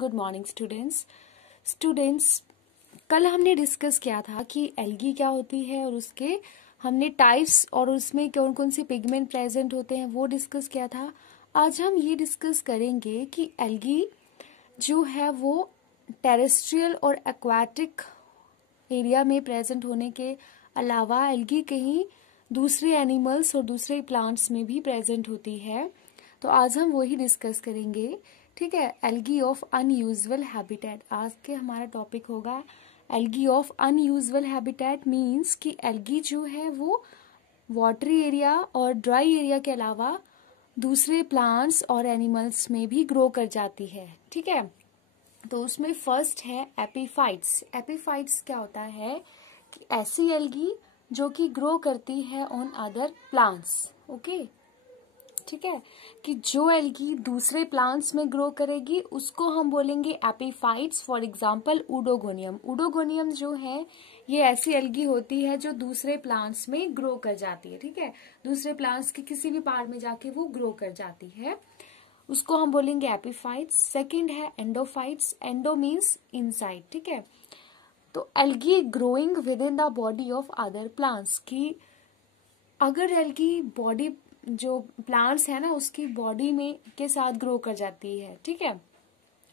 Good morning students. कल हमने discuss किया था कि एल्गी क्या होती है और उसके हमने टाइप्स और उसमें कौन कौन से पिगमेंट प्रेजेंट होते हैं वो डिस्कस किया था। आज हम ये डिस्कस करेंगे कि एल्गी जो है वो टेरेस्ट्रियल और एक्वाटिक एरिया में प्रेजेंट होने के अलावा एल्गी कहीं दूसरे एनिमल्स और दूसरे प्लांट्स में भी प्रेजेंट होती है। तो आज हम वही डिस्कस करेंगे, ठीक है। एल्गी ऑफ अनयूजुअल हैबिटेट आज के हमारा टॉपिक होगा। Algae of unusual habitat means कि एल्गी जो है वो वाटरी एरिया और ड्राई एरिया के अलावा दूसरे प्लांट्स और एनिमल्स में भी ग्रो कर जाती है, ठीक है। तो उसमें फर्स्ट है एपीफाइट्स। एपीफाइट्स क्या होता है कि ऐसी एल्गी जो कि ग्रो करती है ऑन अदर प्लांट्स, ओके, ठीक है। कि जो एल्गी दूसरे प्लांट्स में ग्रो करेगी उसको हम बोलेंगे epiphytes. For example oedogonium. Oedogonium जो है ये ऐसी एल्गी होती है जो दूसरे प्लांट्स में ग्रो कर जाती है, ठीक है। दूसरे प्लांट्स के किसी भी पार्ट में जाके वो ग्रो कर जाती है, उसको हम बोलेंगे एपीफाइट्स। सेकंड है एंडोफाइट्स। एंडो मीन्स इनसाइड, ठीक है। तो algae growing with in the body of other plants की अगर एल्गी बॉडी जो प्लांट्स है ना उसकी बॉडी में के साथ ग्रो कर जाती है, ठीक है।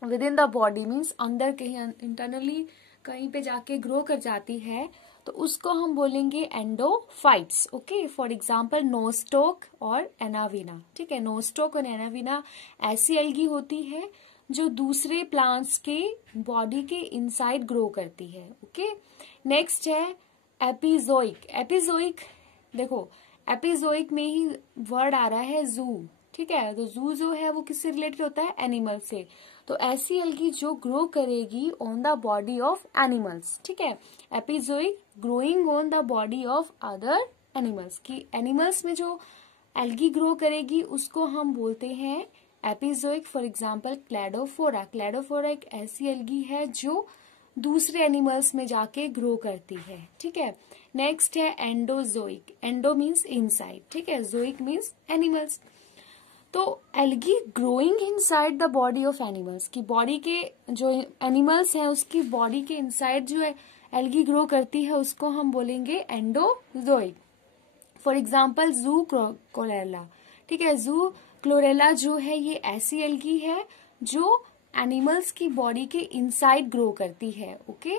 With in the body means अंदर कहीं इंटरनली कहीं पे जाके ग्रो कर जाती है तो उसको हम बोलेंगे एंडोफाइट्स, ओके। फॉर एग्जांपल नोस्टॉक और एनाविना, ठीक है। नोस्टॉक और एनाविना ऐसी एल्गी होती है जो दूसरे प्लांट्स के बॉडी के इनसाइड ग्रो करती है, ओके। नेक्स्ट है एपिजोइक। एपिजोइक देखो एपिजोइक में ही वर्ड आ रहा है जू, ठीक है। तो जू जो है वो किससे रिलेटेड होता है, एनिमल से। तो ऐसी एल्गी जो ग्रो करेगी on the body of animals, ठीक है। Epizoic growing on the body of other animals की एनिमल्स में जो एल्गी ग्रो करेगी उसको हम बोलते हैं epizoic. For example Cladophora. Cladophora एक ऐसी एल्गी है जो दूसरे एनिमल्स में जाके ग्रो करती है, ठीक है। नेक्स्ट है एंडोजोइक। एंडो मीन्स इनसाइड, ठीक है। जोइक मीन्स एनिमल्स। तो algae growing inside the body of animals की बॉडी के जो एनिमल्स हैं उसकी बॉडी के इनसाइड जो है एल्गी ग्रो करती है उसको हम बोलेंगे एंडोजोइक। फॉर एग्जाम्पल जू क्लोरेला, ठीक है। जू क्लोरेला जो है ये ऐसी एल्गी है जो एनिमल्स की बॉडी के इनसाइड ग्रो करती है, okay.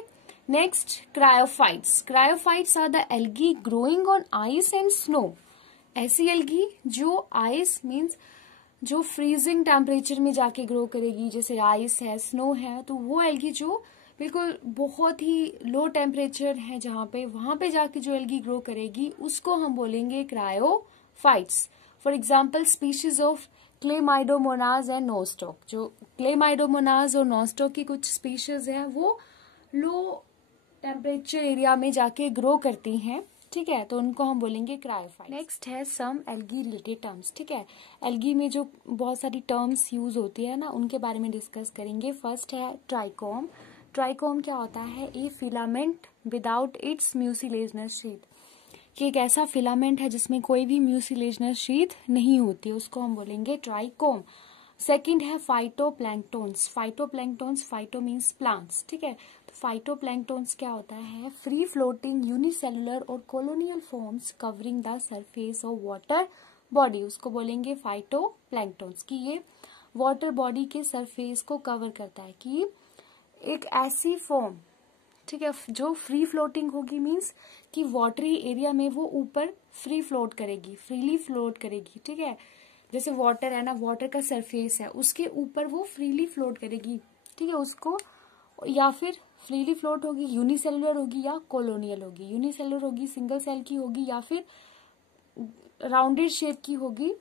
Next cryophytes. Cryophytes are the algae growing on ice and snow. ऐसी एल्गी जो आइस मीन्स जो फ्रीजिंग टेम्परेचर में जाके ग्रो करेगी, जैसे आइस है, स्नो है, तो वो एल्गी जो बिल्कुल बहुत ही लो टेम्परेचर है जहां पे वहां पे जाके जो एल्गी ग्रो करेगी उसको हम बोलेंगे cryophytes. For example species of क्लेमाइडोमोनाज and Nostoc. जो क्लेमाइडोमोनाज और नोस्टॉक की कुछ स्पीशीज हैं वो लो टेम्परेचर एरिया में जाके ग्रो करती हैं, ठीक है। तो उनको हम बोलेंगे क्रायोफाइट्स। नेक्स्ट है सम एल्गी रिलेटेड टर्म्स, ठीक है। एल्गी में जो बहुत सारी टर्म्स यूज होती है ना उनके बारे में डिस्कस करेंगे। फर्स्ट है ट्राइकोम। ट्राइकोम क्या होता है, a filament without its mucilaginous sheath. कि एक ऐसा फिलामेंट है जिसमें कोई भी म्यूसिलेजनस शीथ नहीं होती, उसको हम बोलेंगे ट्राइकोम। सेकंड है फाइटोप्लैंक्टोन्स। फाइटोप्लैंक्टोन्स, फाइटो मीन्स प्लांट्स, ठीक है। तो फाइटोप्लैंक्टोन्स क्या होता है, फ्री फ्लोटिंग यूनिसेलुलर और colonial forms covering the surface of water body, उसको बोलेंगे फाइटोप्लैंक्टोन्स। की ये वाटर बॉडी के सरफेस को कवर करता है। कि एक ऐसी फॉर्म, ठीक है, जो फ्री फ्लोटिंग होगी मीन्स कि वाटरी एरिया में वो ऊपर फ्री फ्लोट करेगी, फ्रीली फ्लोट करेगी, ठीक है। जैसे वाटर है ना, वाटर का सरफेस है उसके ऊपर वो फ्रीली फ्लोट करेगी, ठीक है। उसको या फिर फ्रीली फ्लोट होगी, यूनिसेलुलर होगी या कॉलोनियल होगी। यूनिसेलुलर होगी सिंगल सेल की होगी या फिर राउंडेड शेप की होगी,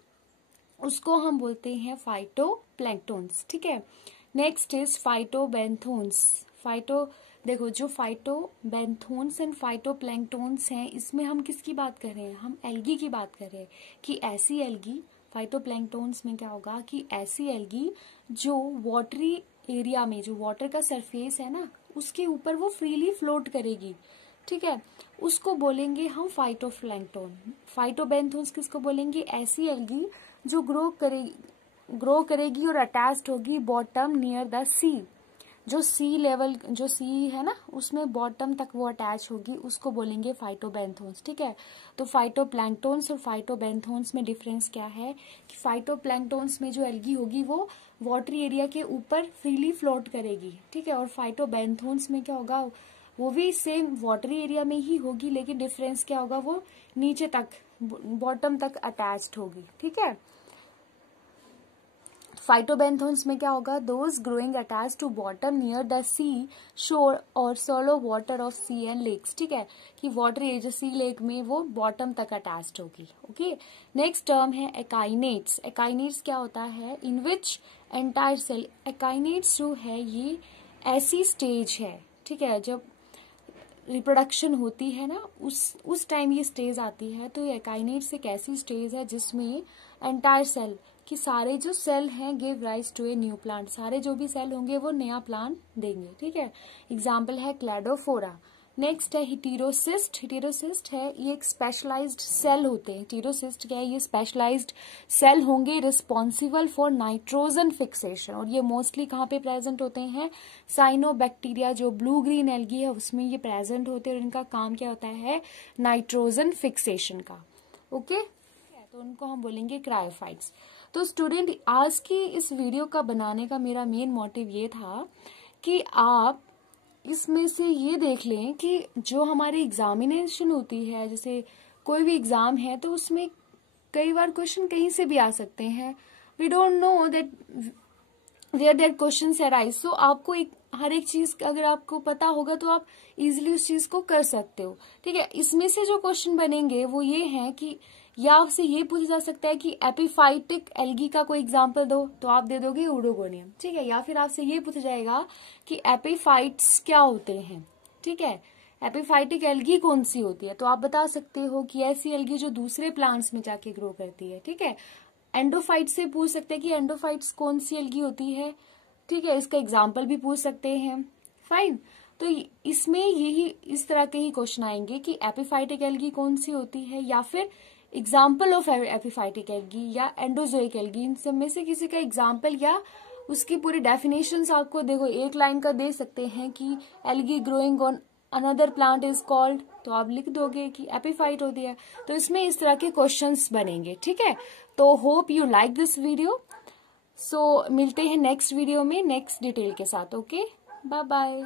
उसको हम बोलते हैं फाइटोप्लैंक्टोन्स, ठीक है। Next is फाइटोबेंथोन्स। फाइटो देखो जो फाइटोबेंथोन्स एंड फाइटोप्लैंक्टोन्स हैं इसमें हम किसकी बात कर रहे हैं, हम एल्गी की बात कर रहे हैं। कि ऐसी एल्गी फाइटोप्लैंक्टोन्स में क्या होगा कि ऐसी एल्गी जो वाटरी एरिया में जो वाटर का सरफेस है ना उसके ऊपर वो फ्रीली फ्लोट करेगी, ठीक है, उसको बोलेंगे हम फाइटोप्लैंक्टोन। फाइटोबेंथोन्स किसको बोलेंगे, ऐसी एल्गी जो ग्रो करेगी और अटैच्ड होगी बॉटम नियर द सी, जो सी लेवल, जो सी है ना, उसमें बॉटम तक वो अटैच होगी, उसको बोलेंगे फाइटोबैंथोन्स। ठीक है, तो फाइटोप्लैंक्टोन्स और फाइटोबैंथोन्स में डिफरेंस क्या है कि फाइटोप्लैंक्टोन्स में जो एल्गी होगी वो वाटरी एरिया के ऊपर फ्रीली फ्लोट करेगी। ठीक है, और फाइटोबैंथोन्स में क्या होगा, वो भी सेम वाटरी एरिया में ही होगी, लेकिन डिफरेंस क्या होगा, वो नीचे तक, बॉटम तक अटैच्ड होगी। ठीक है, फाइटोबैंथोन्स में क्या होगा, those growing attach to bottom near the sea shore और shallow water of sea and lakes. ठीक है, कि वाटर एरिया जो सी लेक में वो बॉटम तक अटैच्ड होगी। ओके, नेक्स्ट टर्म है एकाइनेट्स। एकाइनेट्स क्या होता है, इन विच एंटायर सेल, एकाइनेट्स जो है ये ऐसी स्टेज है, ठीक है, जब रिप्रोडक्शन होती है ना, उस टाइम ये स्टेज आती है। तो ये एकाइनेट्स एक ऐसी स्टेज है जिसमें एंटायर सेल कि सारे जो सेल हैं give rise to a new plant, सारे जो भी सेल होंगे वो नया प्लांट देंगे। ठीक है, एग्जाम्पल है क्लैडोफोरा। नेक्स्ट है हिटेरोसिस्ट। हिटेरोसिस्ट है ये एक स्पेशलाइज्ड सेल होते हैं। हिटेरोसिस्ट क्या है, ये स्पेशलाइज्ड सेल होंगे रिस्पॉन्सिबल फॉर नाइट्रोजन फिक्सेशन, और ये मोस्टली कहाँ पे प्रेजेंट होते हैं, साइनोबैक्टीरिया जो ब्लू ग्रीन एल्गी है उसमें ये प्रेजेंट होते हैं, और इनका काम क्या होता है, नाइट्रोजन फिक्सेशन का। ओके, तो उनको हम बोलेंगे क्रायोफाइट्स। तो स्टूडेंट, आज की इस वीडियो का बनाने का मेरा मेन मोटिव ये था कि आप इसमें से ये देख लें कि जो हमारी एग्जामिनेशन होती है, जैसे कोई भी एग्जाम है, तो उसमें कई बार क्वेश्चन कहीं से भी आ सकते हैं। We don't know that where that question arise. So आपको हर एक चीज अगर आपको पता होगा तो आप इजिली उस चीज को कर सकते हो। ठीक है, इसमें से जो क्वेश्चन बनेंगे वो ये हैं कि या आपसे ये पूछा जा सकता है कि एपिफाइटिक एल्गी का कोई एग्जाम्पल दो, तो आप दे दोगे यूडोगोनियम। ठीक है, या फिर आपसे ये पूछा जाएगा कि एपिफाइट्स क्या होते हैं। ठीक है, एपिफाइटिक एल्गी कौन सी होती है, तो आप बता सकते हो कि ऐसी एल्गी जो दूसरे प्लांट्स में जाके ग्रो करती है। ठीक है, एंडोफाइट से पूछ सकते हैं कि एंडोफाइट्स कौन सी एल्गी होती है। ठीक है, इसका एग्जाम्पल भी पूछ सकते हैं। फाइन, तो इसमें यही इस तरह के ही क्वेश्चन आएंगे कि एपिफाइटिक एल्गी कौन सी होती है, या फिर एग्जाम्पल ऑफ एपिफाइटिक एल्गी या एंडोजोइक एल्गी, इन सब में से किसी का एग्जाम्पल या उसकी पूरी डेफिनेशंस आपको देखो एक लाइन का दे सकते हैं कि algae growing on another plant is called, तो आप लिख दोगे कि एपिफाइट होती है। तो इसमें इस तरह के क्वेश्चंस बनेंगे। ठीक है, तो hope you like this video. So मिलते हैं नेक्स्ट वीडियो में नेक्स्ट डिटेल के साथ। Okay, bye bye.